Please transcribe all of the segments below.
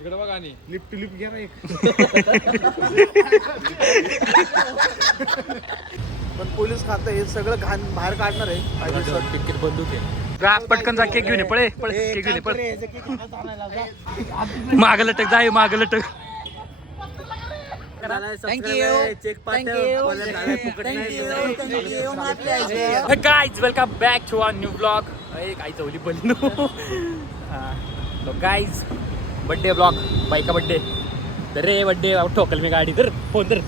इकडे बघा आणि लिफ्ट लिफ्ट घ्या ना एक. पण पोलीस खातं हे सगळं घाण बाहेर काढणार आहे. टिकीट बंदूक आहे. पटकन जा केक घेऊन ये, पळे पळे केक घेऊन ये, पळ. माग लटक जाय, माग लटक. Guys welcome back to our new blog. Guys ओली बोली तो गाइज बर्थडे ब्लॉग, बाई का बर्थडे. तर रे बर्थडे ठोकल मी गाडी, तर फोन तर.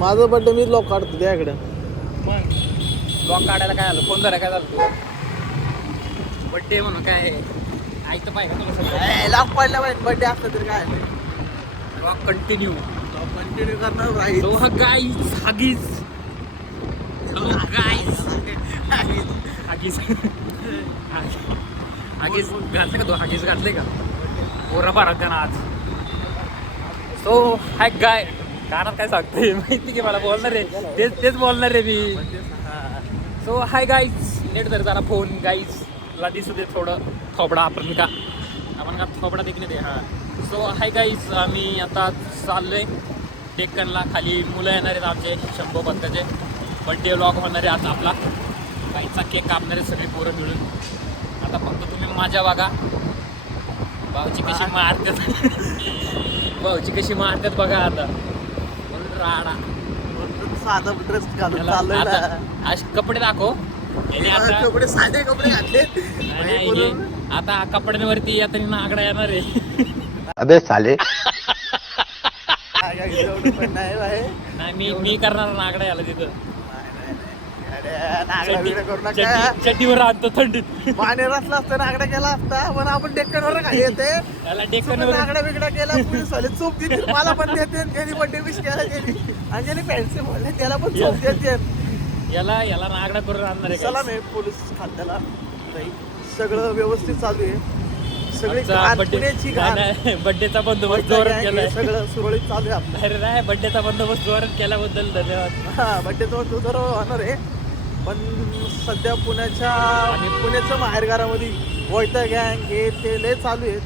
माझं बर्थडे मी लॉक काढतो त्याकडे. मग ब्लॉग काढायला काय आलं, फोन करायला काय झालं तुला? बर्थडे म्हणून काय ऐकतं पाहिजे का तुला सगळं? लॉक पडल्या पाहिजे बर्थडे असलं तरी काय ब्लॉग कंटिन्यू कंटिन्यू करणार राहील. So guys, huggies. Hello guys. Huggies. Huggies घातले का तो? Huggies घातले का? पोरा बारा त्यांना आज. So हाय गाय. कानात काय सांगतोय माहिती की मला बोलणार आहे. तेच बोलणार आहे मी. So hi guys. नेट धर जरा फोन गाईज. ला दिसू दे थोडं थोबडा आपण का थोबडा देखणे दे. हां. सो हाय गाईज, आम्ही आता चाललोय डेक्कनला. खाली मुलं येणार आहेत आमचे शंभो बंदाचे. बड्डे व्लॉग होणार आहे आज आपला. गाईचा केक कापणार आहे सगळी पोरं मिळून. आता फक्त तुम्ही माझ्या बघा भाऊची कशी मारतात. भाऊची कशी मारतात बघा आता. राडा साधा ड्रेस घालून याला चाललोय आता ना. आज कपडे दाखव. याने आता कपडे साधे कपडे घातले. नाही, हे आता कपड्यांवरती आता नागडा येणार आहे. अबे साले. नाही बाई. नाही मी करणार नागडा याला तिथं. नागडा बिगडा करू नका. चड्डीवर आणतो थंडीत. मानेर असला असता नागडा केला असता, पण आपण डेक्कनवर काय येते त्याला डेक्कनवर नागडा बिगडा केला. पोलीस वाले चूप देतील, मला पण देते. त्यांनी बड्डे विश केला, त्यांनी आणि ज्यांनी फॅन्सी बोलले त्याला पण चूप देते. याला नागडा करून आणणार आहे चला मी पोलीस खात्याला नाही. सगळं व्यवस्थित चालू आहे. सगळी पुण्याची बड्डेचा बंदोबस्त जोरात केलाय. सगळं सुरळीत चालू आहे आपलं. अरे नाही, बड्डेचा बंदोबस्त जोरात केल्याबद्दल धन्यवाद. हा बड्डेचा बंदोबस्त होणार आहे. पण सध्या पुण्याच्या माहेरघरामध्ये वैता गँग हे ते लय चालू आहेत.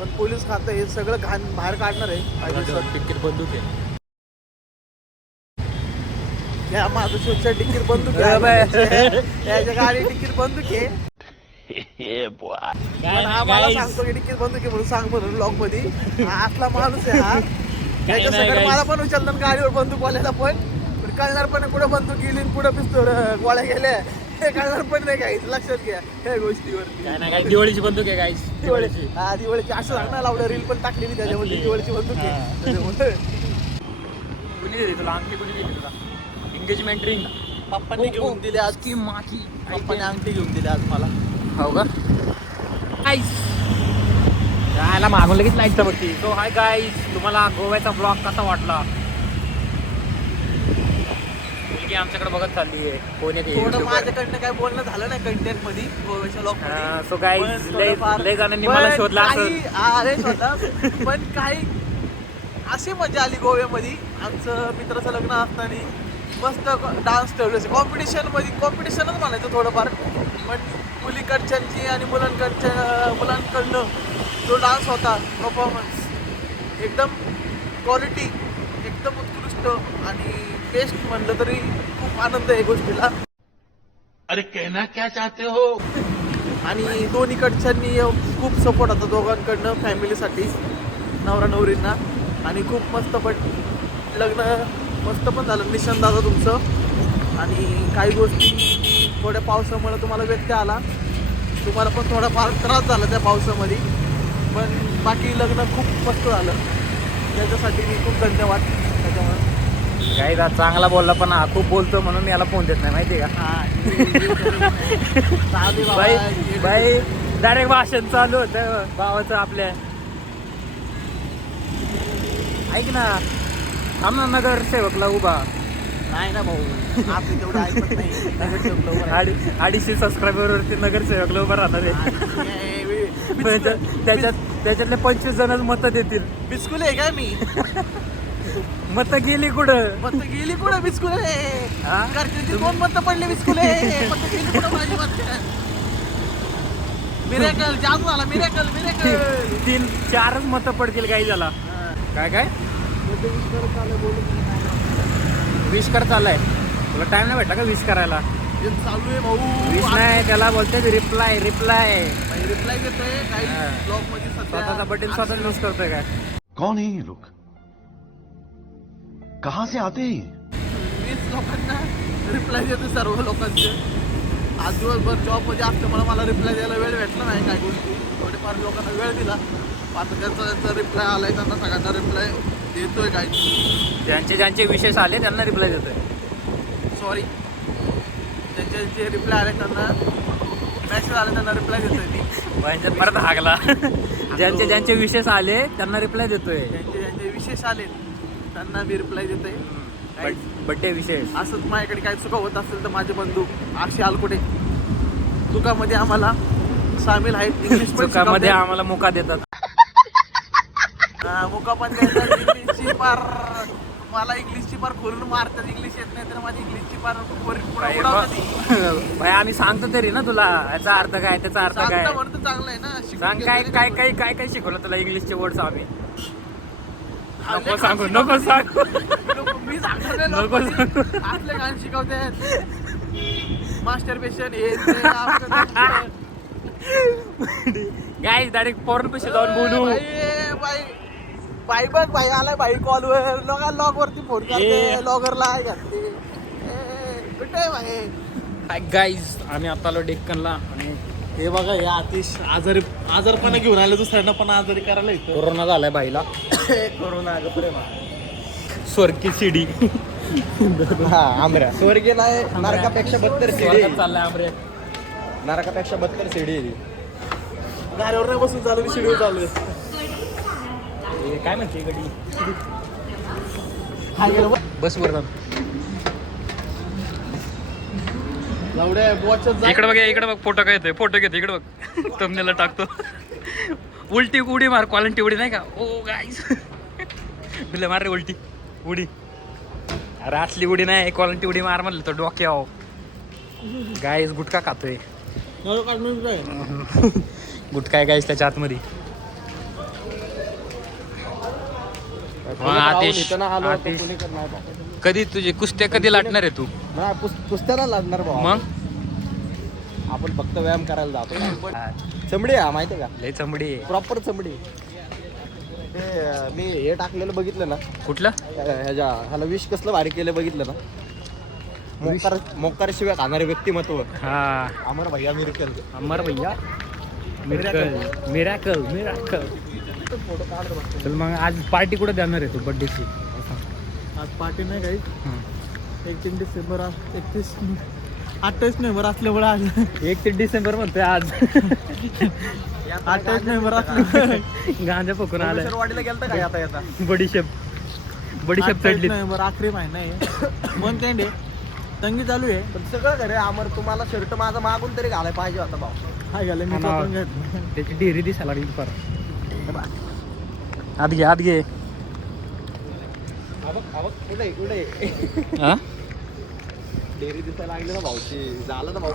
पण पोलीस खातं हे सगळं घाण बाहेर काढणार आहे. टिकीट बंदूक आहे. या माझ्या तिकीट बंदूक आहे. याच्या गाडी तिकीट बंदूक आहे. पण हा मला सांगतो की तिकीट बंदूक आहे म्हणून सांग म्हणून लॉक मध्ये. हा असला माणूस आहे हा. त्याच्या सगळं मला पण उचलतात गाडीवर बंदूकवाल्याला पण कळणार पण कुठं बंदूक गेली कुठं पिस्तूल गोळ्या गेल्या हे कळणार पण नाही काही. लक्षात घ्या ह्या गोष्टीवरती. काय नाही, दिवाळीची बंदूक आहे गाईस. दिवाळीची. हा दिवाळीची असं सांगणार लावलं. रील पण टाकलेली त्याच्यामध्ये दिवाळीची बंदूक आहे त्याच्यामुळे. कुणी दिली तुला अंगठी? कुणी दिली तुला? एंगेजमेंट रिंग पप्पांनी घेऊन दिले आज. की माकी पप्पाने अंगठी घेऊन दिली आज मला. हो का? गाईस यायला मागून लगेच लाईटचा बघती. सो हाय गाईस, तुम्हाला गोव्याचा ब्लॉग कसा वाटला? मुलगी आमच्याकडे बघत चालली आहे. कोण आहे थोडं माझ्याकडनं काय बोलणं झालं नाही कंटेंट मध्ये गोव्याच्या लॉक मध्ये. सो गाईस लय जणांनी मला शोधला असं. पण काही अशी मजा आली गोव्यामध्ये. आमचं मित्राचं लग्न असताना मस्त डान्स ठेवले. कॉम्पिटिशनच म्हणायचं थोडंफार. पण मुलीकडच्यांची आणि मुलांकडनं जो डान्स होता, परफॉर्मन्स एकदम क्वालिटी एकदम उत्कृष्ट आणि बेस्ट म्हणलं तरी खूप आनंद आहे गोष्टीला. अरे कहना क्या चाहते हो? आणि दोन्हीकडच्यांनी खूप सपोर्ट होता दोघांकडनं फॅमिलीसाठी, नवरा नवरींना. आणि खूप मस्त पण लग्न मस्त पण झालं. निशांत दादा तुमचं. आणि काही गोष्टी थोड्या पावसामुळे तुम्हाला व्यत्यय आला. तुम्हाला पण थोडाफार त्रास झाला त्या पावसामध्ये. पण बाकी लग्न खूप मस्त झालं. त्याच्यासाठी मी खूप धन्यवाद. त्याच्यामुळे काही चांगला बोलला पण हा खूप बोलतो म्हणून याला फोन देत नाही माहिती का? बाई डायरेक्ट भाषण चालू होतं भावाचं आपल्या. ऐक ना, थांब ना, नगरसेवकला उभा नाही ना भाऊ, आपली तेवढं ऐकत नाही. 250 सबस्क्रायबरवरती नगरसेवकला उभा राहणार आहे. त्याच्यातले 25 जणच मतं देतील. बिस्कुल आहे काय मी? मतं गेली कुठं? बिस्कुल आहे. 2 मतं पडले बिस्कुल आहे. मतं गेली कुठं माझी? मिरेकल जादू झाला मिरेकल 3-4च मतं पडतील काही झाला. काय विश कर चाललाय. तुला टाइम नाही भेटला का विश करायला? चालू आहे भाऊ. विश नाही, त्याला बोलते रिप्लाय. रिप्लाय देतोय काही ब्लॉग मध्ये स्वतःचा बटन स्वतः यूज करतोय काय? कौन है ये लोग? कहाँ से आते हैं? 20 लोकांना रिप्लाय देतो सर्व लोकांचे. आज दिवसभर जॉब मध्ये असल्यामुळे मला रिप्लाय द्यायला वेळ भेटला नाही. काही गोष्टी थोडेफार लोकांना वेळ दिला. आता त्यांचा रिप्लाय आलाय, त्यांना सगळ्यांना रिप्लाय देतोय. काही ज्यांचे विशेष आले त्यांना रिप्लाय देतोय. सॉरी, ज्यांचे रिप्लाय आले त्यांना मेसेज आले त्यांना रिप्लाय देतोय मी. परत हागला. ज्यांचे विशेष आले त्यांना रिप्लाय देतोय. ज्यांचे विशेष आले त्यांना मी रिप्लाय देतोय. बड्डे विशेष. असंच माझ्याकडे काही चुका होत असेल तर माझे बंधू अक्षय आलकुटे चुकामध्ये आम्हाला सामील आहेत. इंग्लिश पण चुकामध्ये आम्हाला मुका देतात. मुका पण देतात. इंग्लिशची पार मला इंग्लिशची पार खोरून मारतात. इंग्लिश येत नाही तर माझी इंग्लिशची पार उडवतात. भाई आम्ही सांगतो तरी ना तुला याचा अर्थ काय, त्याचा अर्थ काय. म्हणतो चांगलं आहे ना. सांग काय शिकवलं तुला इंग्लिशचे वर्ड्स आम्ही? नको सांगू मी सांगतो नको सांगू. आपले गाणं शिकवतात. मास्टर पेशन हे काय डायरेक्ट फॉरेन पैसे जाऊन बोलू. बाई बघ भाई आलाय भाई कॉलवर. लॉग वरती फोन करते. लॉगरला आहे घातली. कुठे भाई गाईज आम्ही आता आलो डेक्कनला आणि हे बघा हे आतिश आजारपणा घेऊन आले. दुसऱ्यांना पण आजारी करायला येतो. कोरोना झालाय बाईला. कोरोना स्वर्गी सीडी आमऱ्या स्वर्गीय नाही. नरकापेक्षा 72 सीडी चाललाय आमरे. नरकापेक्षा 72 सीडी गाडीवर नाही बसून चालू शिडीवर चालू आहे. काय म्हणते गडी बस वर इकडे बघ फोटो काय येतोय. फोटो घेतो इकडे बघ. तमनेला टाकतो. उलटी उडी मार. क्वालिटी उडी नाही का? ओ गाईस तुला मार रे उलटी उडी. अरे असली उडी नाही, क्वालिटी उडी मार म्हणलं तो डोक्याव. गाईस गुटखा खातोय. गुटखा आहे गाईस त्याच्या आतमध्ये. कधी तुझे कुस्त्या कधी लाटणार आहे तू? कुस्त्याला लागणार भाऊ. मग आपण फक्त व्यायाम करायला जातो. चमडी आहे माहिती का? लय चमडी आहे. प्रॉपर चमडी. ते मी हे टाकलेलं बघितलं ना. कुठलं? ह्याला विष कसलं भारी केलं बघितलं ना. मोकार शिवाय खाणारे व्यक्तिमत्व. हा अमर भैया मिरकल. अमर भैया मिरॅकल. फोटो काढ. चल मग आज पार्टी कुठे देणार आहे तू बर्थडेची? आज पार्टी नाही काही. 31 डिसेंबर 28 नोव्हेंबर असल्यामुळे आज 31 डिसेंबर म्हणतोय आज. 28 नोव्हेंबर असल्यामुळे गांजा पकडून आलाय. वाडीला गेलता काय आता बडीशेप चढली. नोव्हेंबर आखरी महिना आहे. मंथ एंड आहे. तंगी चालू आहे. पण सगळं खरं अमर. तुम्हाला शर्ट माझा मागून तरी घालाय पाहिजे होता भाऊ. काय घाले मी त्याची डेअरी दिसायला लागली फार. आत घे डेअरी दिसायला लागली ना भाऊची. झालं ना भाऊ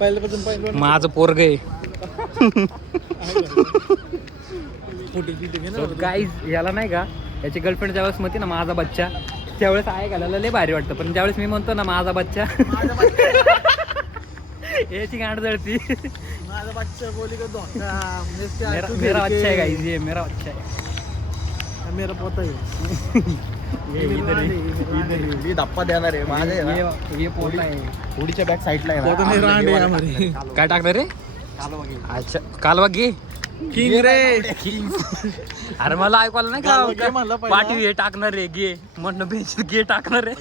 पहिल्यापासून माझं पोरग आहे. गाईज याला नाही का याची गर्लफ्रेंड ज्यावेळेस म्हणते ना माझा बच्चा, त्यावेळेस आहे घालायला लय भारी वाटतं. पण ज्यावेळेस मी म्हणतो ना माझा बच्चा याची गांड जळती. माझा बच्चा बोली का धोका. मेरा बच्चा है गाइस, ये मेरा बच्चा है. मेरा पोता है. ये धप्पा देणार आहे माझे. ये पोता आहे. उडीच्या बॅक साईडला आहे. काय टाकणार रे? अच्छा कालवा घे. किंग रे. अरे मला ऐकवायला नाही का पाठी हे टाकणार रे गे म्हटलं बेंच गे टाकणार रे.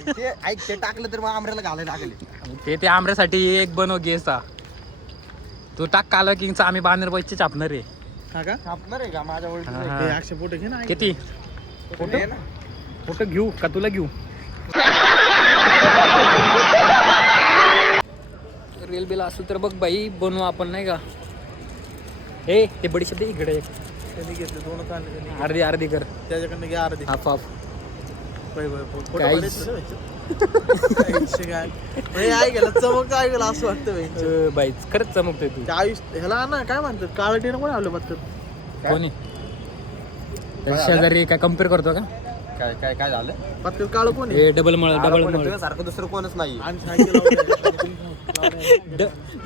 ते टाकलं तर मग आमऱ्याला घालायला लागले. ते आमऱ्यासाठी एक बनव गेसा. तू टाक कालवा किंगचा. आम्ही बांधर बच्चे छापणार रे. छापणार आहे का माझ्या ओळखीचे? फोटो घे ना. किती फोटो घेऊ का तुला घेऊ? रेल बिल असू तर बघ बाई बनवू आपण नाही का. हे ते बडीशेप इकडे त्यांनी घेतले 2 कांदे. अर्धी कर. त्याच्याकडनं घ्या अर्धी. हाफ चमक ऐकलं असं वाटतं बाई खरंच चमकतोय तू. आयुष्य ह्याला ना काय म्हणतात काळं टीनं कोण आलं मात्र कोणी शेजारी काय कम्पेअर करतो का? काय काय काय झालं? पातळ काळं कोण आहे हे डबल मळ सारखं दुसरं कोणच नाही. आणि सायकल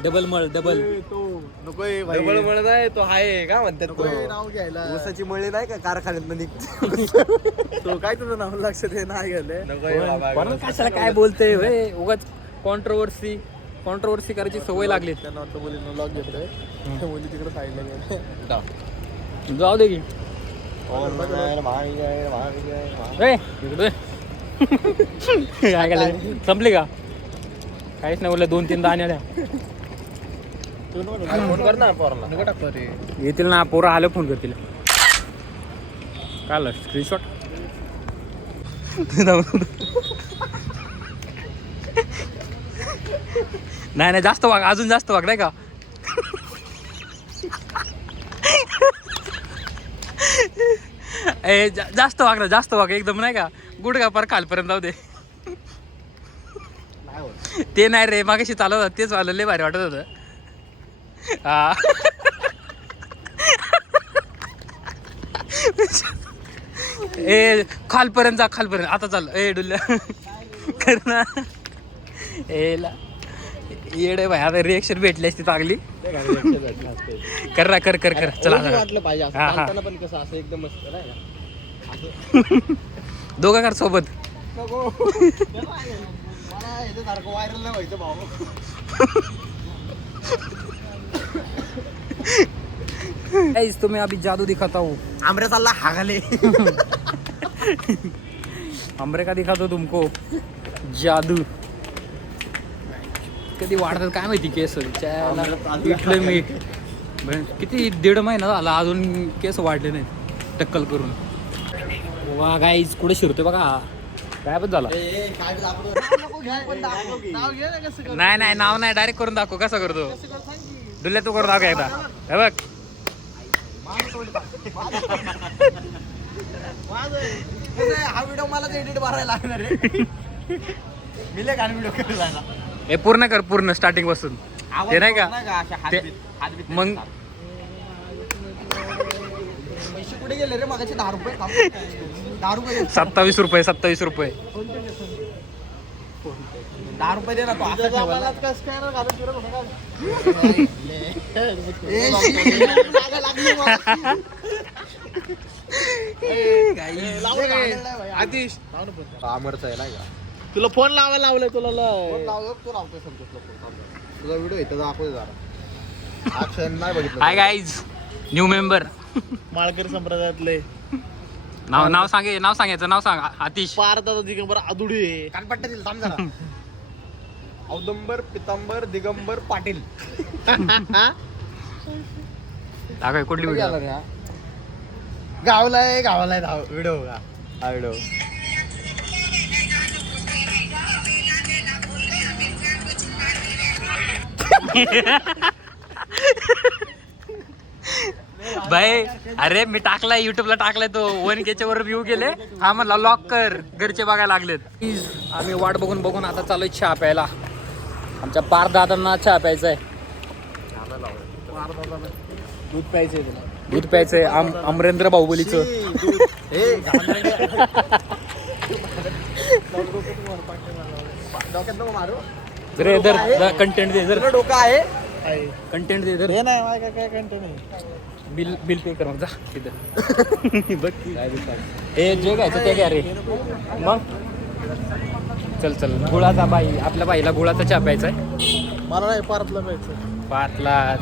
डबल मळ डबल. तो नकोय भाई. डबल म्हणत आहे तो आहे का म्हणतात नकोय नाव घ्यायला ऊसाची मळी नाही का कारखान्यात निघतो. तो काय तुझं नाव लक्षात आहे नाही गेलं कोणाला कशाला काय बोलतोय होय? उगाच कॉन्ट्रोवर्सी करायची सवय लागली. त्यांना वाटतं मुलींना लॉक घेतोय त्या मुली तिकडे साईडला गेल्या जाऊ दे की इकडे काय केलं संपली का? काहीच नाही बोललं 2-3 दाणे आल्या फोन कर ना पोराला. येतील ना पोरं आलं फोन करतील. काय स्क्रीनशॉट नाही जास्त वाग अजून जास्त वाग नाही का? ए जास्त वाग एकदम नाही का? गुडघा पर खालपर्यंत जाऊ दे. ते नाही रे मागाशी चालत होत तेच वालं लय भारी वाटत होतं. हा ए खालपर्यंत जा खालपर्यंत आता चाल. ए डुल्ल्या कर ना. येडे भाई आता रिएक्शन भेटली असती चांगली. कर ना कर चला वाटलं पाहिजे असं हा. चालताना पण कसं असं एकदम मस्त नाही का? दोघं कर सोबत. मला ह्याच्यासारखं व्हायरल नाही व्हायचं भाऊ. गाइस तुम्हें अभी जादू दिखाता हूँ. आमरे चालला हागाले. हमरे का दिखातो तुमको जादू. कधी वाढतात काय माहिती केस. इथलं मी किती 1.5 महिना झाला अजून केस वाढले नाही टक्कल करून. वा गाईज कुठे शिरतोय बघा. काय पण झाला नाही नाव नाही डायरेक्ट करून दाखव. कसं करतो दुल्ल्या तू करून दाखव एकदा. हे बघ हा व्हिडिओ मला एडिट भरायला लागणार आहे. मी लय घाण व्हिडिओ करायला. हे पूर्ण कर पूर्ण स्टार्टिंग पासून. ते नाही का ते मग पैसे कुठे गेले रे मगाचे 10 रुपये. 10 रुपये 27 रुपये 10 रुपये दे ना. तो असं ठेवायला. आतिश आमरचा आहे नाही का? तुला फोन लावायला लावलाय तुला तू लावतोय संतोषला फोन. तुझा व्हिडिओ इथं दाखव जरा. अक्षय नाही बघितलं. Hi guys new member. माळकर संप्रदायातले नाव सांगायचं नाव सांग. आतिश पारदादा दिगंबर आदुडे. कानपट्टा दिला थांब जरा. औदंबर पितांबर दिगंबर पाटील. दाखव कुठली व्हिडिओ. गावलाय व्हिडिओ का हा व्हिडिओ. भाई अरे मी टाकलाय युट्यूबला टाकलाय तो 1K वर व्ह्यू गेले. हा म्हणला लॉक कर घरचे बघायला लागलेत. आम्ही वाट बघून आता चालू चहा प्यायला. आमच्या पारदादांना चहा प्यायचा आहे. दूध प्यायचंय तुला. दूध प्यायचंय अमरेंद्र बाहुबलीचं. रे दर कंटेंट दे जर डोका आहे. कंटेंट दे जर. हे नाही माझ्या काय कंटेंट नाही. बिल पे कर मग जा तिथं. बघ हे जे घ्यायचं ते घ्या रे. मग चल गुळाचा बाई आपल्या बाईला गुळाचा चहा प्यायचा आहे. मला नाही पारतला प्यायचं. पाटलाच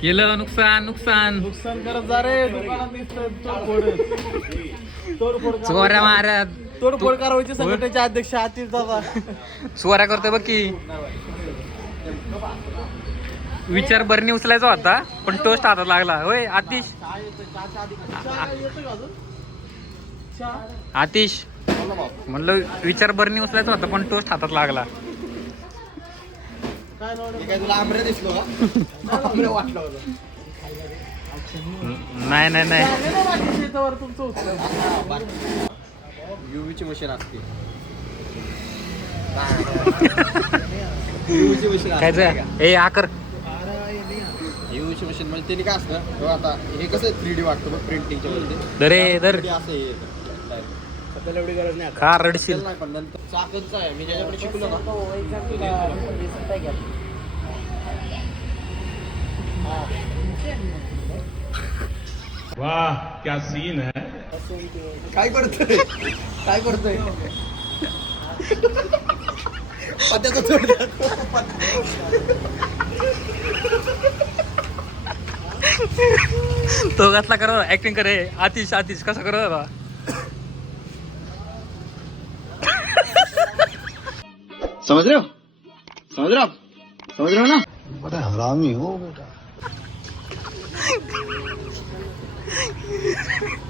केलं नुकसान करत जा रे. दुकानात दिसतं तोडफोड चोऱ्या मारा तोडफोड कारवाईचे संघटनेचे अध्यक्ष आतिश दादा. चोऱ्या करतोय बघ की. विचार बरणी उचलायचा होता पण टोस्ट हातात लागला. होय आतिश म्हणलं विचार बरणी उचलायचा होता पण टोस्ट हातात लागला. काय तुला आमरे दिसलो का? आमरे वाटलं होतं. नाही नाही नाही शेतावर तुमचं उत्तर. युवीची मशीन असते. युवीची मशीन काय ए आकर युवीची मशीन म्हणजे त्याने काय असतं तो आता हे कसं 3D वाटतं बघ प्रिंटिंगच्या मध्ये दरे दर 3D असं हे येतं. आपल्याला एवढी गरज नाही आता. का रडशील नाही पण नंतर चाकच आहे मी ज्याच्याकडे शिकलो ना वाह क्या सीन है. काय करतोय काय करतोय पत्त्याचा चोट द्या. तो घातला करा ऍक्टिंग करे आतिश आतिश कसा करत होता समझ रहे हो ना. बड़ा हरामी हो बेटा.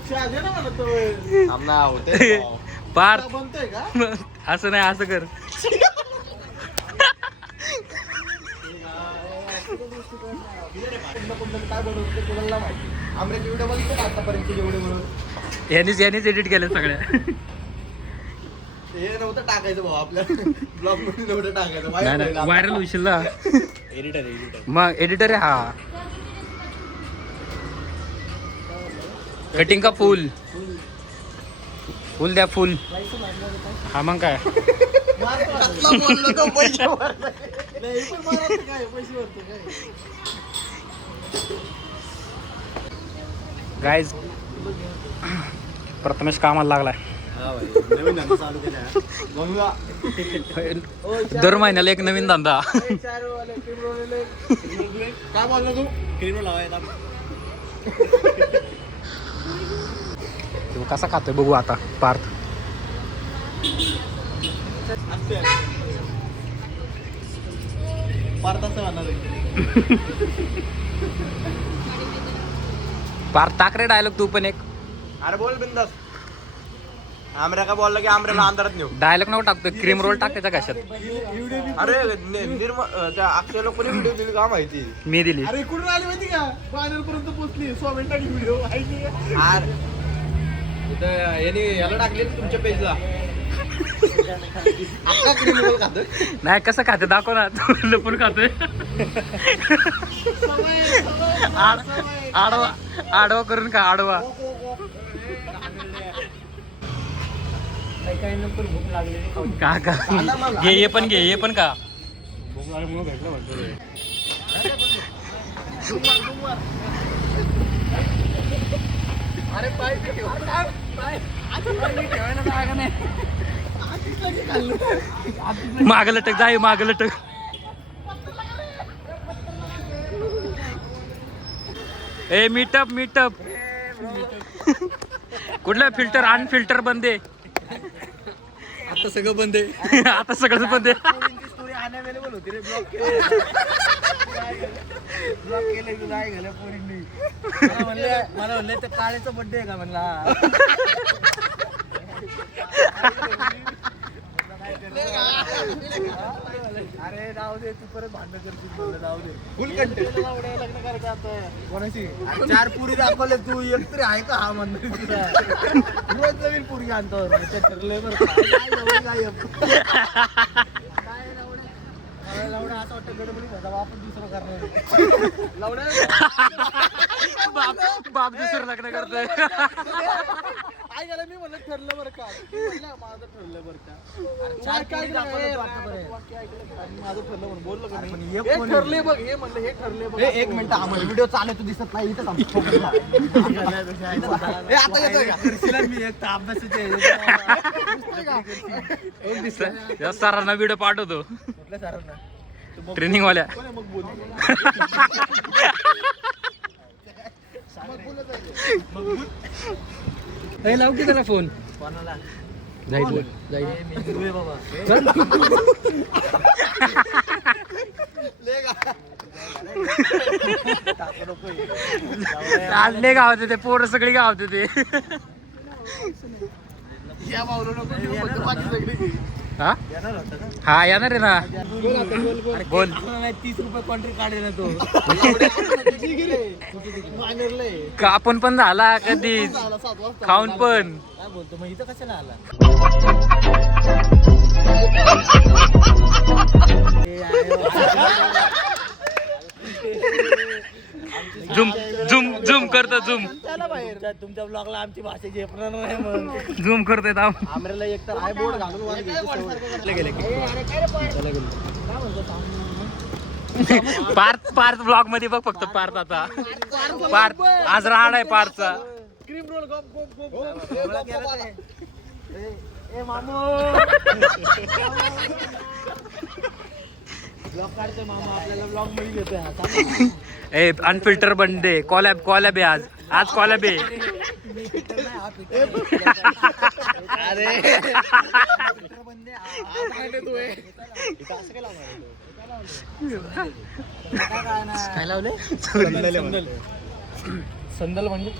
शाजे ना मला तो आमना होते पार बनतोय का? असं नाही असं कर काय बनवतो ते कोणाला माहिती. आमऱ्याचे व्हिडिओ बघितले का आतापर्यंत जेवढे म्हणून यांनीच एडिट केलं सगळ्या हे नव्हतं टाकायचं भाऊ आपल्या ब्लॉग मध्ये नव्हतं टाकायचं नाही नाही व्हायरल होशील ना एडिटर मग एडिटर आहे हा कटिंग का फुल फुल द्या फुल हा मग काय गाईज प्रथमेश कामाला लागलाय नवीन धंदा चालू केला दर महिन्याला एक नवीन धंदा काय बोलला तू क्रीम लावायला तो कसा खातोय बघू आता पार्थ पार्थ असं म्हणणार आहे. पार्थ टाक रे डायलॉग तू पण एक अरे बोल बिंदास. आमऱ्या का बोलला की आमऱ्याला अंधारात नेऊ. डायलॉग नको टाकतोय क्रीम रोल टाकायचा कशात अरे त्या अक्षयला कोणी व्हिडिओ दिली का माहिती. मी दिली अरे कुठून आली माहिती का बानर पर्यंत पोहोचली 6 मिनिटाची व्हिडिओ आहे की अरे याने याला टाकले तुमच्या पेजला अख्खा क्रीम रोल खातोय. नाही कसं खाते दाखव ना तू लपून खातोय आडवा आडवा करून का आडवा का का घे हे पण घे हे पण का अरे पाय माग लटक जाय माग लटक ए मीटअप मीटअप कुठलं फिल्टर अनफिल्टर बंद आहे आता सगळं बंद आहे. आता सगळंच बंद आहे स्टोरी अनअवेलेबल होती रे. ब्लॉक केलं की नाही गेल्या पोरींनी. मला म्हणले ते काळेचा बर्थडे आहे का म्हणला. अरे जाऊ दे तू परत भांडण करशील. जाऊ दे फुल कंटेंट. लग्न करायचं आता कोणाशी 4 पुरी दाखवले तू एक तरी आहे का हा म्हणणार तुला. रोज नवीन पुरी आणतो ठरलंय बरं लावणं असं वाटतं गडबडी होता आपण दुसरं करणार लावणं. बाप दुसरं लग्न करतोय काय झालं मी म्हणलं ठरलं बरं का माझं ठरलं बरं का काय माझं ठरलं म्हणून बोललो का मी हे ठरले बघ हे म्हणलं हे ठरले बघ. एक मिनिट आम्हाला व्हिडिओ चालू तू दिसत नाही इथं आता येतोय का मी एक अभ्यासाचे या सरांना व्हिडिओ पाठवतो कुठल्या सरांना ट्रेनिंग वाल्या मग बोल लाव की त्याला फोन कोणाला जाईल बोल जाईल मी जुए बाबा आज लय गाव होते ते पोरं सगळी गाव होते ते या बावलं नको बाकी सगळी हा येणार होता का? हा येणार आहे ना. बोल. 30 रुपये कॉन्ट्री काढेल ना तो. मानेरला आहे. का आपण पण झाला कधीच खाऊन पण. काय बोलतो मग इथं कशाला आला? झुम झुम झुम करतो झुम चला बाहेर. तुमच्या ब्लॉगला आमची भाषा झेपणार नाही मग. झूम करतोय थांब. आमऱ्याला एक तर आय बोर्ड घालून वर घ्यायची सवय. पार्थ ब्लॉग मध्ये बघ फक्त पार्थ आता. पार्थ आज राहणार आहे पार्थचा. क्रीम रोल गप गप गप गप. ए मामू. ब्लॉग काढतोय मामा आपल्याला ब्लॉग मध्ये घेतोय आता. ए अनफिल्टर बंदे कॉलॅब आहे आज कॉलॅब आहे. अरे काय लावले? संदल म्हणजे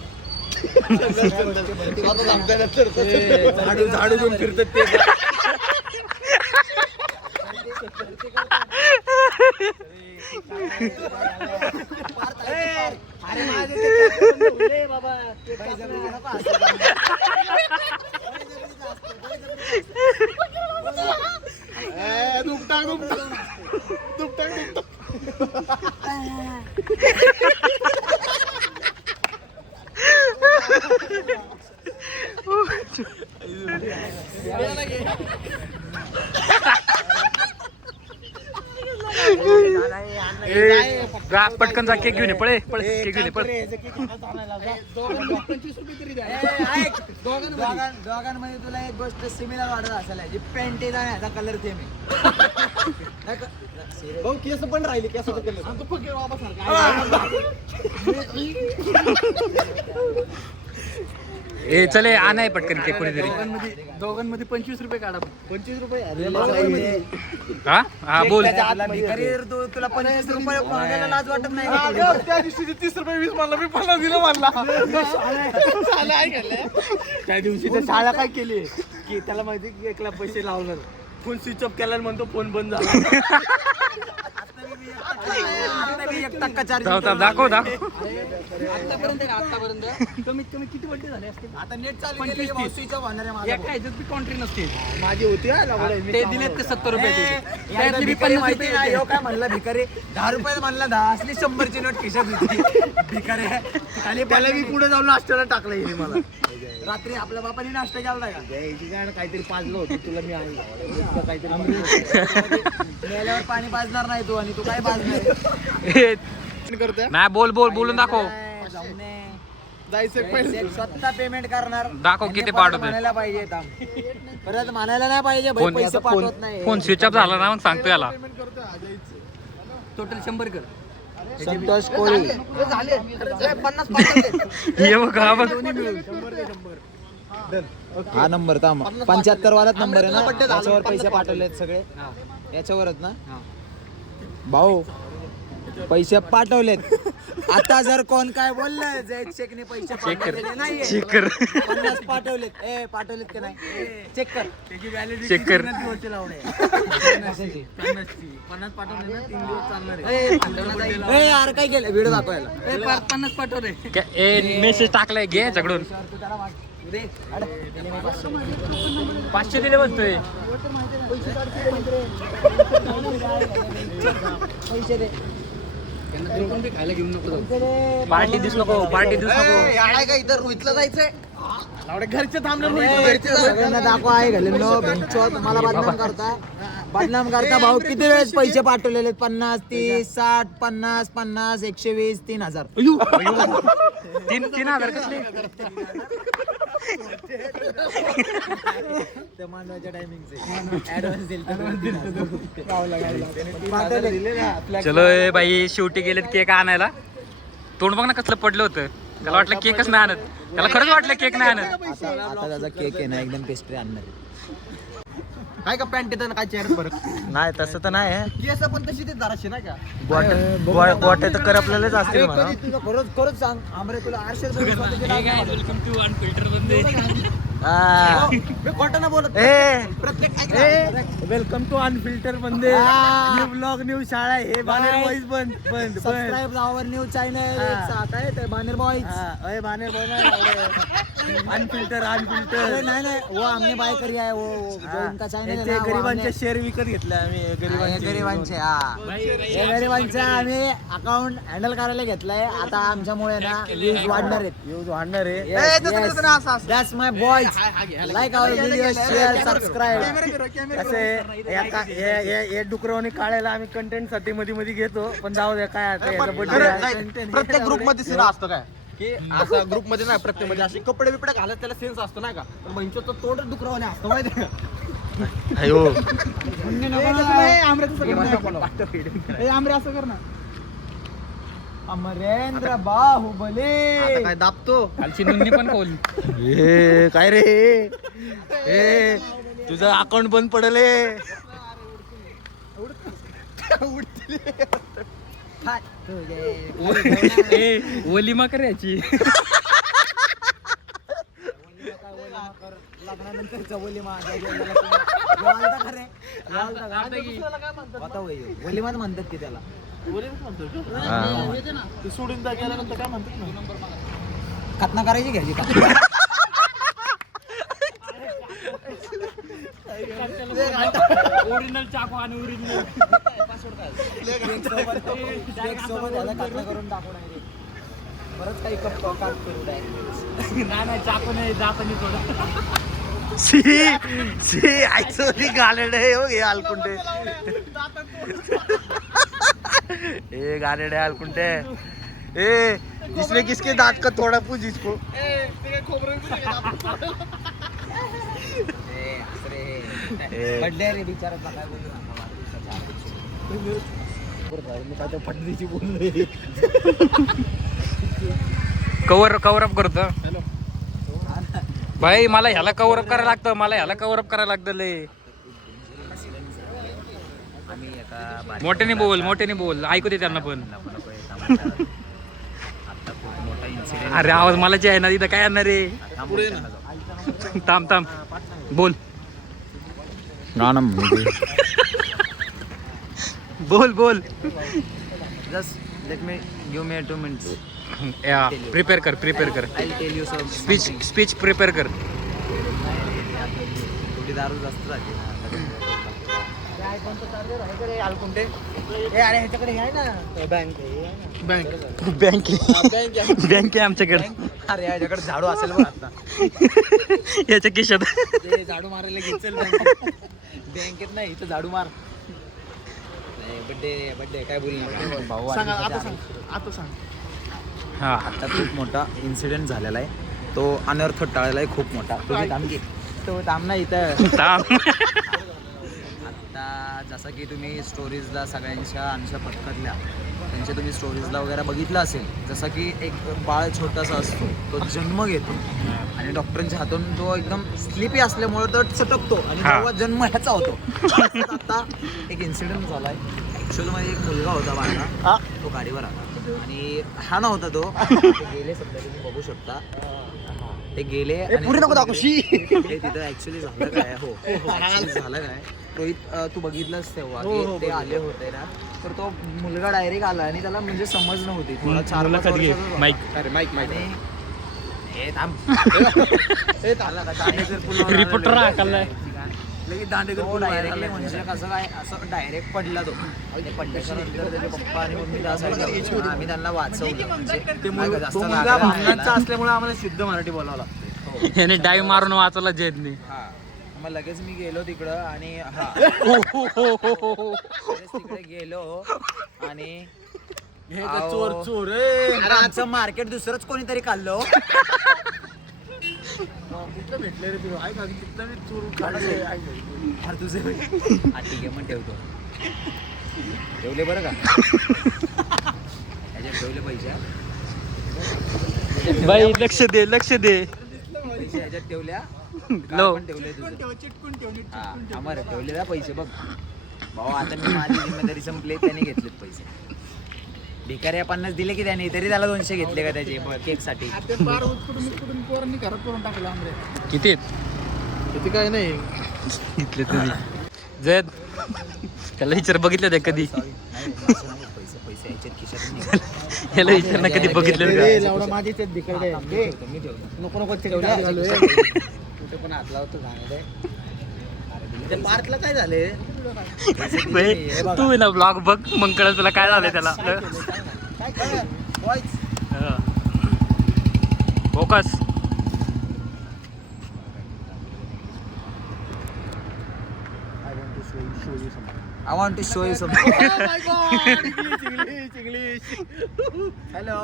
झाडू घेऊन फिरतात ते. अरे माझे बाबा पटकन जा केक घेऊन ये. पळे केक घेऊन ये पळ. दोघांमध्ये तुला एक गोष्ट सिमिलर वाटत असेल जी पेंट आहे ह्याचा कलर सेम आहे. भाऊ केस पण राहिले केसाचा कलर. ए चले आणाय पटकन केक कोणीतरी. दोघांमध्ये 25 रुपये काढा. 25 रुपये. हा बोल. करिअर तुला 25 रुपये मागायला लाज वाटत नाही का थोडी? त्या दिवशी 30 रुपये 20 म्हणला मी 50 दिलं म्हणला. त्या दिवशी तर शाळा काय केली की त्याला माहिती की एकला पैसे लावणार. फोन स्विच ऑफ केला म्हणतो फोन बंद झाला. आता मी 1% चार्ज. दाखव आतापर्यंत कमीत कमी किती बड्डे झाले असतील? आता नेट चालू केले स्विच ऑफ होणार आहे माझा. एका ह्याच्यात बी कॉन्ट्री नसते. माझी होती ते दिलेत ते 70 रुपये. त्यातली बी 50 माहिती नाही. ह्यो काय म्हणला भिकारी 10 रुपये म्हणला 10 असली 100ची नोट खिशात होती. भिकारी खाली त्याला मी पुढे जाऊन नाश्त्याला टाकलं हिने मला. रात्री आपल्या बापाने नाश्ता केला का? काहीतरी पाजलं होतं तुला मी आहे काहीतरी मेल्यावर पाणी पाजणार नाही तू आणि तू काय पाजणार नाही बोलून दाखव. जायचं स्वतः पेमेंट करणार. दाखव किती पाठवतोय. म्हणायला पाहिजे परत म्हणायला नाही पाहिजे भाई पैसे पाठवत नाही. फोन स्विच ऑफ झाला ना मग सांगतो याला. टोटल 100 कर. संतोष कोळी ये बघ हा बघ. हा नंबर 75 वालाच नंबर आहे ना. याच्यावर पैसे पाठवलेत सगळे याच्यावरच ना भाऊ. पैसे पाठवलेत. आता जर कोण काय बोललं जय चेकने पैसे पाठवलेले नाहीये. चेक कर 50 पाठवलेत. पाठवलेत का नाही चेक कर. त्याची व्हॅलिडिटी चेक कर. 3 दिवस लावणे. 50 पाठवले ना 3 दिवस चालणार आहे. यार काय केलं व्हिडिओ दाखवायला. 50 पाठवले. ए मेसेज टाकलाय घे झगडून. 500 दिले म्हणतोय. पैसे दे. खायला घेऊन नको. पार्टी दिसू नको. का इथं रोहितला जायचंय. घरचे सगळ्यांना दाखवा आहे घालेलो बेंचवर मला बदनाम करता भाऊ. किती वेळेस पैसे पाठवलेले? 50 30 60 50 50 120 3000. 3,000 कसले? त्या मांडवाच्या टायमिंगचे ऍडव्हान्स दिले. चलो ए बाई शेवटी गेलेत केक आणायला. तोंड बघ ना कसलं पडलं होतं. त्याला वाटलं केकच नाही आणत. त्याला खरंच वाटलं केक नाही आणत. आता त्याचा केक आहे ना एकदम पेस्ट्री आणणार. काय का पॅन्ट येतं काय चेहरा फरक नाही तसं तर नाही. केस पण तशी ते जराशी नाही का गोटे तर कर आपल्यालाच असतील म्हणा. खरंच सांग आमरे तुला 800 वेलकम टू अनफिल्टर बंदे. मी खोटं ना बोलत वेलकम टू अनफिल्टर बंदे न्यू ब्लॉग न्यू शाळा हे बानेर बॉईज बंद बंद सबस्क्राईब आवर न्यूज चॅनल काय ते Baner boys Baner boy unfilter unfilter नाही वो हमने बाय करी आहे वो जो उनका चॅनल ते गरिबांचे शेअर विकत घेतले आम्ही गरिबांचे गरिबांचे आम्ही अकाउंट हँडल करायला घेतलंय आता आमच्यामुळे ना व्ह्यूज वाढणार आहेत यूज वाढणार आहे that's my boys like our video share subscribe हे डुकरवानी काढायला आम्ही कंटेंट साठी मध्ये मध्ये घेतो पण जाऊ द्या काय आता याचा birthday प्रत्येक ग्रुप मध्ये सीन असतो काय की असं ग्रुप मध्ये नाही प्रत्येक मध्ये असे कपडे बिपडे घालत त्याला सेन्स असतो नाही का पण म्हणजे तोंडच डुकरवाने असतो माहिती का आमरे असं कर ना अमरेंद्र बाहुबली काय दाबतो खालची नुन्नी पण खोल. ए काय रे ए तुझं अकाउंट बंद पडले ओलिमा करायची. लग्नानंतर वलिमात म्हणतात की त्याला ते सोडून गेल्यानंतर काय म्हणतात ना खतना करायची घ्यायची का ओरिजिनल चाकू आणि ओरिजिनल सोबत याला खतना करून टाकू नाही बरंच काही काट करू नाही चाकू नाही जातानी थोडं सी आयसोली गालेड है हो ये अलकुंटे ए गालेड है अलकुंटे ए इसमें किसके दांत का थोड़ा पूछ इसको पडले रे बिचारा काय बोलू कवर अप करतो भाई मला ह्याला कवर अप करायला लागतं करायला लागतं लय मोठ्याने बोल ऐकू दे त्यांना पण अरे आवाज मला जे आहे ना तिथं काय येणार रे थांब बोल बोल just let me give me 2 minutes prepare कर I tell you some speech prepare कर. थोडी दारू जास्त झाली अलकुंटे अरे ह्याच्याकडे आहे ना बँक आहे आमच्याकडे. अरे ह्याच्याकडे झाडू असेल बघ आता याच्या खिशात ते झाडू मारायला घेचल बँकेत नाही इथं झाडू मार बड्डे काय बोल भाऊ आता सांग हा आता खूप मोठा इन्सिडेंट झालेला आहे तो अनर्थ टाळलेला आहे खूप मोठा तुम्ही थांबकी तो थांब ना इथं आता जसं की तुम्ही स्टोरीजला सगळ्यांच्या अंश पत्करल्या त्यांच्या तुम्ही स्टोरीजला वगैरे बघितलं असेल जसं की एक बाळ छोटासा असतो तो जन्म घेतो आणि डॉक्टरांच्या हातून तो एकदम स्लिपी असल्यामुळे तो चटकतो आणि जेव्हा जन्म ह्याचा होतो आता एक इन्सिडेंट झाला आहे ॲक्च्युअलमध्ये एक मुलगा होता बाळा तो गाडीवर आला आणि हा नव्हता तो गेले सध्या तुम्ही बघू शकता ते गेले तिथं ऍक्च्युली झालं काय हो झालं काय रोहित तू बघितलंस तेव्हा की ते आले होते ना तर तो मुलगा डायरेक्ट आला आणि त्याला म्हणजे समज नव्हती थोडा 4-5 वर्षाचा आणि हे थांब रिपोर्टर दांडेकर डायरेक्टली म्हणजे कसं काय असं डायरेक्ट पडला तो पडल्याच्या नंतर त्याचे पप्पा आणि मम्मी त्या साईडला आम्ही त्यांना वाचवलं म्हणजे ते मुलगा भावनांचा असल्यामुळे आम्हाला शुद्ध मराठी बोलावं लागतं याने डाईव्ह मारून वाचवला जयदने. हा मग लगेच मी गेलो तिकडं आणि हा तिकडे गेलो आणि चोर अरे आमचं मार्केट दुसरंच कोणीतरी खाल्लं कुठलं भेटलं रे तुला ऐका तिथलं मी चोर अरे तुझे हा ठीक आहे मग ठेवतो ठेवले बरं का ह्याच्यात ठेवले पैसे बाई लक्ष दे पैसे ह्याच्यात ठेवल्या लो ठेवले हा आम्हाला ठेवले ना पैसे बघ भाऊ आता मी माझी जिम्मेदारी संपली त्याने घेतलेत पैसे भिकाऱ्या 50 दिले की त्याने तरी त्याला 200 घेतले का त्याचे केक साठी. किती किती काय नाही घेतले तुम्ही जयद त्याला विचार बघितलं ते कधी पैसे याच्यात खिशातून निघाले. याला विचार ना कधी बघितलं का? एवढा माझीच आहेत भिकारडे. मी ठेवतो. नको नको कुठे पण हात लावतो घाणेरडे. ते पार्कला काय झाले? बे, तू आहे ना ब्लॉग बघ मग कळलं तुला काय झालंय त्याला focus I want to show you something. Hello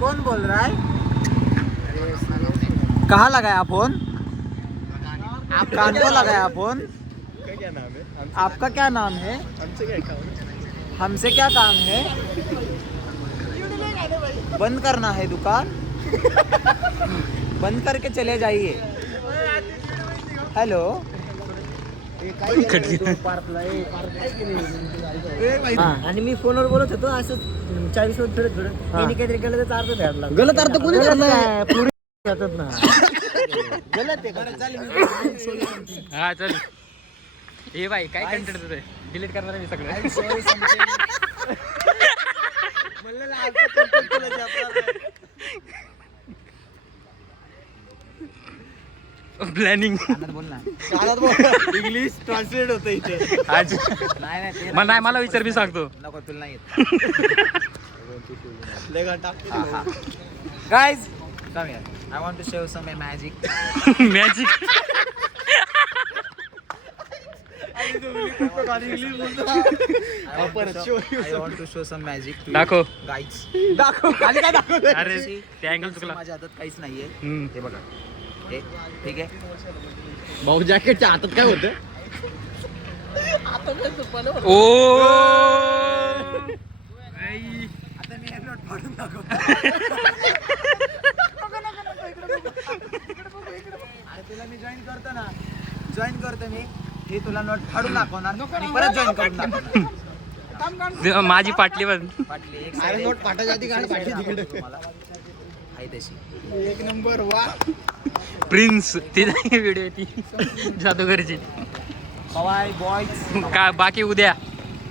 कौन बोल रहा है? कहाँ लगाया फोन? आप कान को लगाया फोन? क्या नाम है? आपका क्या नाम है? हमसे क्या काम है? बंद करना है दुकान? बंद करके चले जाइए. हेलो आणि मी फोनवर बोलत होतो असं 40 वर थोडं थोडं मी काहीतरी केलं त्याचा अर्थ धरला. गलत अर्थ कोणी धरला? पुरी जातात ना. गलत आहे का? हा चल हे बाई काय कंटेंट तुझं डिलीट करणार आहे मी सगळं प्लॅनिंग बोल ना. इंग्लिश ट्रान्सलेट होतं इथे. आज नाही ते नाही मला विचार मी सांगतो नको तुला नाही येत. लेगा टाक. Guys, come here. I want to show you some magic. Magic I want to show some magic to दाखव. you guys. अरे ते अँगल चुकला माझ्या हातात काहीच नाहीये. हम्म. हे बघा. हे ठीक आहे. भाऊ जॅकेटच्या हातात काय होतं? ओ आता मी हे नोट फाडून दाखव. अरे तुला मी जॉईन करतो ना. जॉईन करतो मी. हे तुला नोट फाडून दाखवणार आणि परत जॉईन करून दाखवणार. माझी पाटली पण फाटली एक अरे side नोट फाटायच्या आधी गाडी फाटली तिकडे. तुम्हाला आहे तशी. एक नंबर वा. प्रिन्स ती व्हिडिओ ती जादूगरची बाय बॉयज. काय बाकी उद्या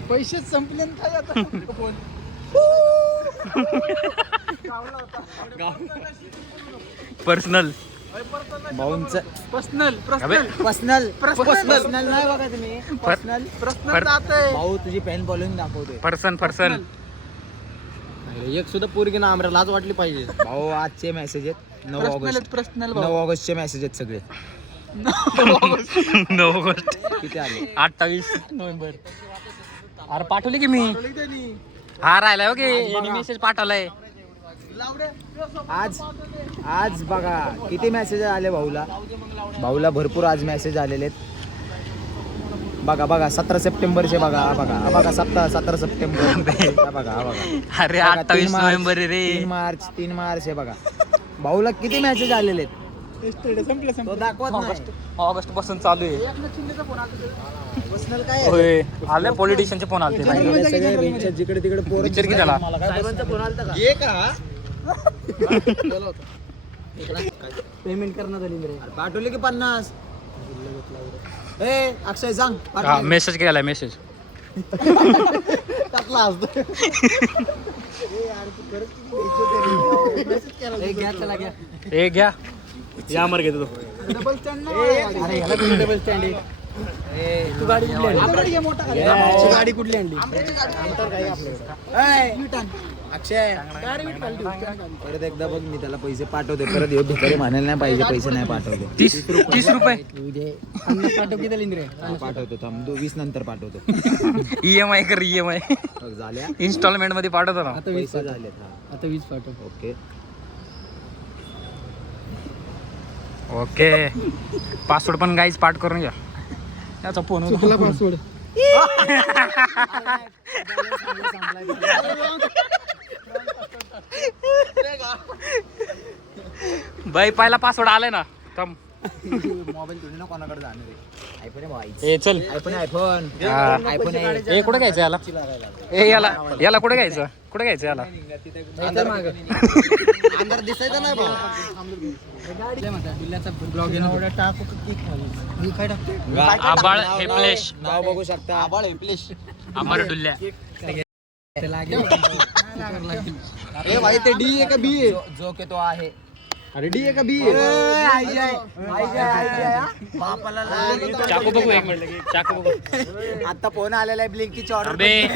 पैसे संपले काय आता? पर्सनल भाऊंचं पर्सनल पर्सनल नाही बघा तुम्ही. पर्सनल भाऊ तुझी पेन बॉलिंग दाखवतोय. पर्सन एक सुद्धा पोरगी ना आम्हाला लाज वाटली पाहिजे. भाऊ आजचे मेसेज आहेत 9 ऑगस्ट 9 ऑगस्टचे मेसेज आहेत सगळे. 9 ऑगस्ट किती आले? 28 नोव्हेंबर अरे पाठवली की मी हा राहिलाय ओके यांनी मेसेज पाठवलाय आज बघा किती मेसेज आले भाऊला भरपूर आज मेसेज आलेले आहेत. बघा 17 सप्टेंबरचे बघा 17 सप्टेंबर बघा अरे 28 नोव्हेंबर रे 3 मार्च हे बघा. भाऊला किती मेसेज आलेले आहेत तो दाखवत नाही. ऑगस्ट पासून चालू आहे पर्सनल काय होय आले पॉलिटिशियनचे फोन आले सगळे जिकडे तिकडे पोरं विचार की त्याला साहेबांचा फोन आलता का? ये का? पेमेंट करण्यात आली पाठवले की 50. ए अक्षय सांग हा मेसेज केलाय मेसेज टाकला असतो. घ्या त्याला घ्या. हे घ्या या मर घेतो. डबल स्टँड अरे ह्याला कुठे डबल स्टँड आहे? तू गाडी कुठली आणली? गाडी कुठली आणली? अक्षय परत एकदा बघ मी त्याला पैसे पाठवते परत येऊ भिकारी म्हणायला नाही पाहिजे पैसे नाही पाठवते. 30 रुपये पाठव किती लिंद्रे? पाठवतो थांब 20 नंतर पाठवतो. EMI कर EMI बघ, झाल्या इन्स्टॉलमेंट मध्ये पाठवतो ना पैसे झाले. आता 20 पाठव. ओके ओके पासवर्ड पण गाईज पाठ करून घ्या त्याचा फोन चुकला पासवर्ड. बाई पहिला पासवर्ड आलाय ना थांब मोबाईल थोडी ना कोणाकडे जाणार आहे. आयफोन आहे भाई. ए चल आयफोन आयफोन हा. आयफोन आहे. ए कुठे घ्यायचं याला ए याला कुठे घ्यायचं याला अंदर दिसायचं नाही भाऊ. आबाळ हेप्लेश नाव बघू शकता. आबाळ हेप्लेश. अमर डुल्ल्या ए भाई ते डी आहे का बी आहे? जो के तो आहे. अरे डी आहे का बी आहे? बापाला चाकू बघू एक मिनिट चाकू बघू आता फोन आलेला आहे ब्लिंकीची ऑर्डर. अबे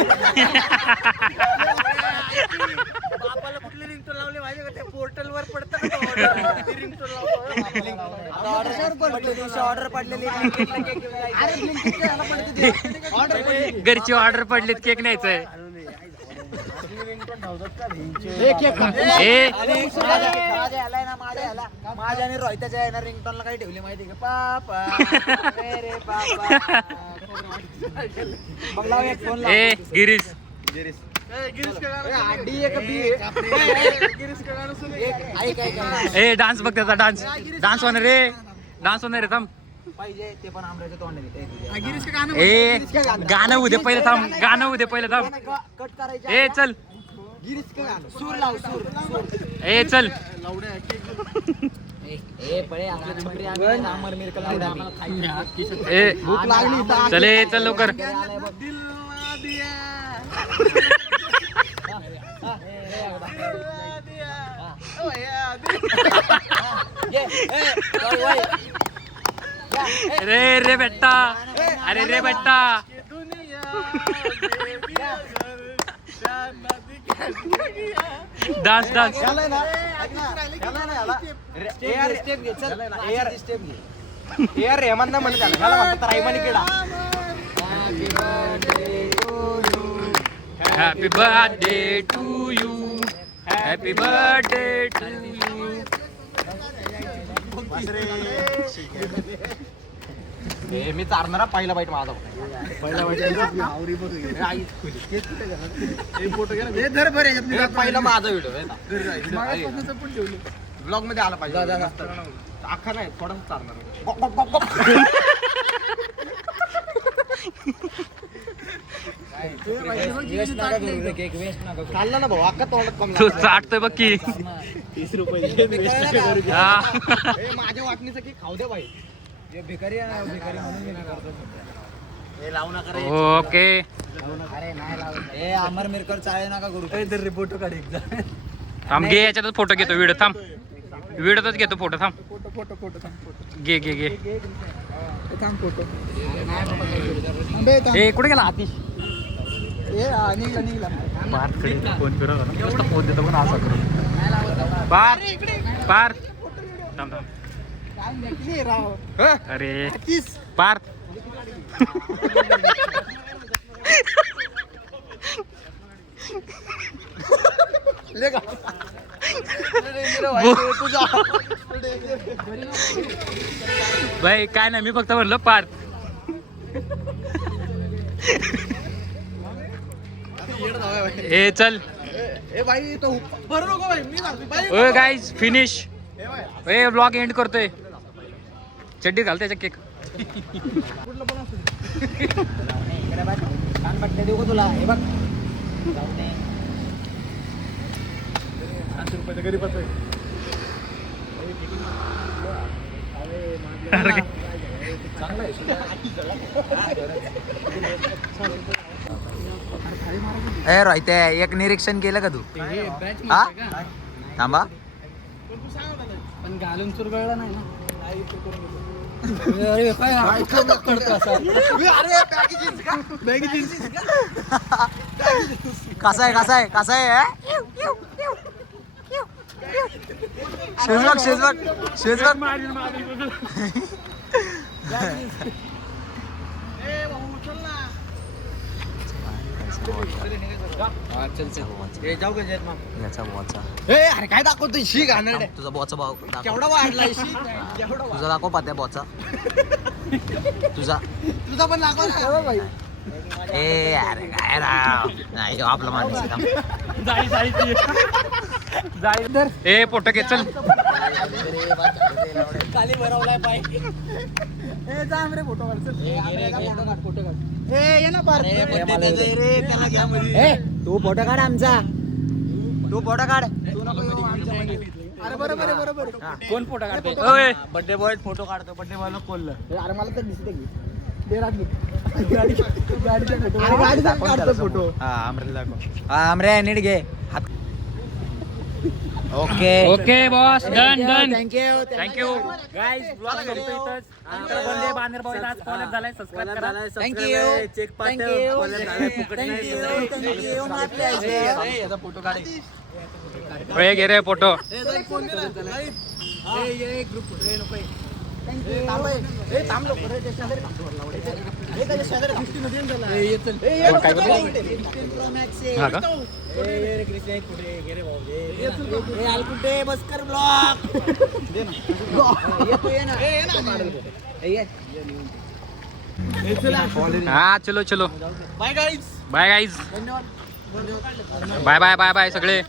बापाला कुठली रिंगटोन लावली माहिती का? ते पोर्टल वर पडतं ना order. ती ringtone लावतो. ऑर्डर पडलेली घरची ऑर्डर पडलीत केक न्यायचंय ए माझ्या आणि रोहिताच्या येणार रिंगटोनला काही ठेवली माहिती का? पापा रे पापा. मग लाव एक फोन लाव. ए गिरीश डी आहे का बी आहे? ऐक ए डान्स बघ त्याचा डान्स होणार रे थांब पाहिजे ते पण आमऱ्याच्या तोंडाने. ए गाणं उद्या पहिलं थांब कट करायचं. ए चल गिरीश का गाणं? सूर लाव सूर. ए चल ए पळे आपल्या छपरी आम्ही अमर मिरकल ए चल ए चल लवकर रे बेटा अरे रे बेटा डान्स स्टेप घे. चल एआर स्टेप घे. एआर रेहमान ना म्हणत त्याला म्हणतात राईमानी किडा. Happy birthday to you happy birthday to you मी चारणारा पहिला बाईट माझा. पहिला माझा व्हिडिओ ब्लॉग मध्ये आला पाहिजे. अख्खा नाही थोडासा चालणार. खाल्ला ना भाऊ अख्खा तोंडात कम तू चाटतोय बघ की 30 रुपये. हा. माझ्या वाटणीचं की खाऊ दे भाई. भिकारी आहे ना, भिकारी म्हणून मी नाही करतो. हे लावू नका रे. ओके अरे नाही लावत. ए अमर मिरकर चाळे नका करू. रिपोर्ट काढ एकदा. थांब घे याच्यातच फोटो घेतो व्हिडिओतच घेतो फोटो थांब घे ए कुठे गेला आतिश फोन फिरवला फोन देतो पण असा करून पार थांब अरे पार भाई काय नाही मी फक्त म्हणलं पार ए चल ए भाई तो बरं नको भाई. मी ओए गाइस फिनिश ए व्लॉग एंड करतोय चड्डी घाल त्याच्या केक छान वाटतं देऊ का तुला? हे बघ ए रोहित एक निरीक्षण केलं का तू? हा थांबा पण घालून चुरगळला नाही ना. कसा आहे शेजबग अरे काय दाखवतो शी घाणेरडे. तुझा बॉचा भाव केवढा वाढलाय शी. तुझा दाखव पात्या बॉचा. तुझा पण दाखव ना भाई. ए अरे काय राव नाही आपला माणूस ए फोटो घे चल खाली भरवलाय पाय ए जाम रे फोटो काढ फोटो काढ ए ये ना पार रे त्याला घ्या मध्ये तू फोटो काढ आमचा तू फोटो काढ तू नको येऊ आमच्या मध्ये अरे बरोबर कोण फोटो काढते बर्थडे बॉय फोटो काढतो बर्थडे बॉयला कोल्ल अरे मला तर दिसते की गाडीचा काढतो फोटो हा आमरे दाखव हा आमरे नीट घे हात okay okay boss done thank you guys blog संपतो इथंच आमचा बर्थडे बांधर भाऊ आज कॉलेज झालाय सबस्क्राइब करा थँक्यू चेक पाठव याचा फोटो काढ घे रे फोटो बसकर ब्लॉक हा चलो bye guys bye guys bye सगळे